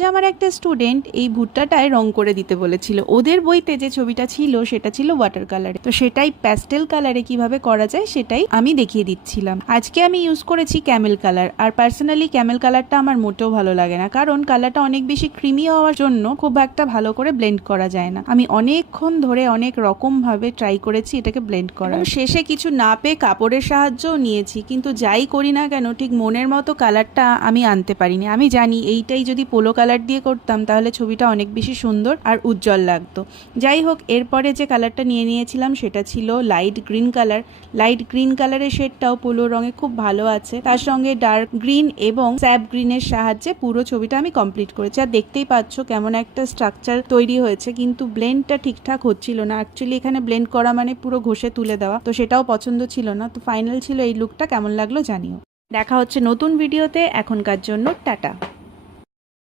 যে আমার একটা স্টুডেন্ট এই ভুট্টাটায় রং করে দিতে বলেছিল। ওদের বইতে যে ছবিটা ছিল সেটা ছিল ওয়াটার কালারে, তো সেটাই প্যাস্টেল কালারে কিভাবে করা যায় সেটাই আমি দেখিয়ে দিচ্ছিলাম। আজকে আমি ইউজ করেছি ক্যামেল কালার, আর পার্সোনালি ক্যামেল কালারটা আমার মোটেও ভালো লাগে না, কারণ কালারটা অনেক বেশি ক্রিমি হওয়ার জন্য খুব একটা ভালো করে ব্লেন্ড করা যায় না। আমি অনেকক্ষণ ধরে অনেক রকম ভাবে ট্রাই করেছি এটাকে ব্লেন্ড করার, শেষে কিছু না পেয়ে কাপড়ের সাহায্যও নিয়েছি, কিন্তু যাই করি না কেন ঠিক মনের মতো কালারটা আমি আনতে পারিনি। আমি জানি এইটাই যদি পোলো কালার দিয়ে করতাম তাহলে ছবিটা অনেক বেশি সুন্দর আর উজ্জ্বল লাগতো। যাই হোক, এরপরে যে কালারটা নিয়ে নিয়েছিলাম সেটা ছিল light green colour. Light green কালারের শেডটাও পোলো রঙে খুব ভালো আছে, তার সঙ্গে ডার্ক গ্রিন এবং স্যাপ গ্রিনের সাহায্যে পুরো ছবিটা আমি কমপ্লিট করেছি। আর দেখতেই পাচ্ছ কেমন একটা স্ট্রাকচার তৈরি হয়েছে, কিন্তু ব্লেন্ডটা ঠিকঠাক হচ্ছিল না। অ্যাকচুয়ালি এখানে ব্লেন্ড করা মানে পুরো ঘষে তুলে দেওয়া, তো সেটাও পছন্দ ছিল না। তো ফাইনাল ছিল এই লুকটা, কেমন লাগলো জানিও। দেখা হচ্ছে নতুন ভিডিওতে, এখনকার জন্য টাটা।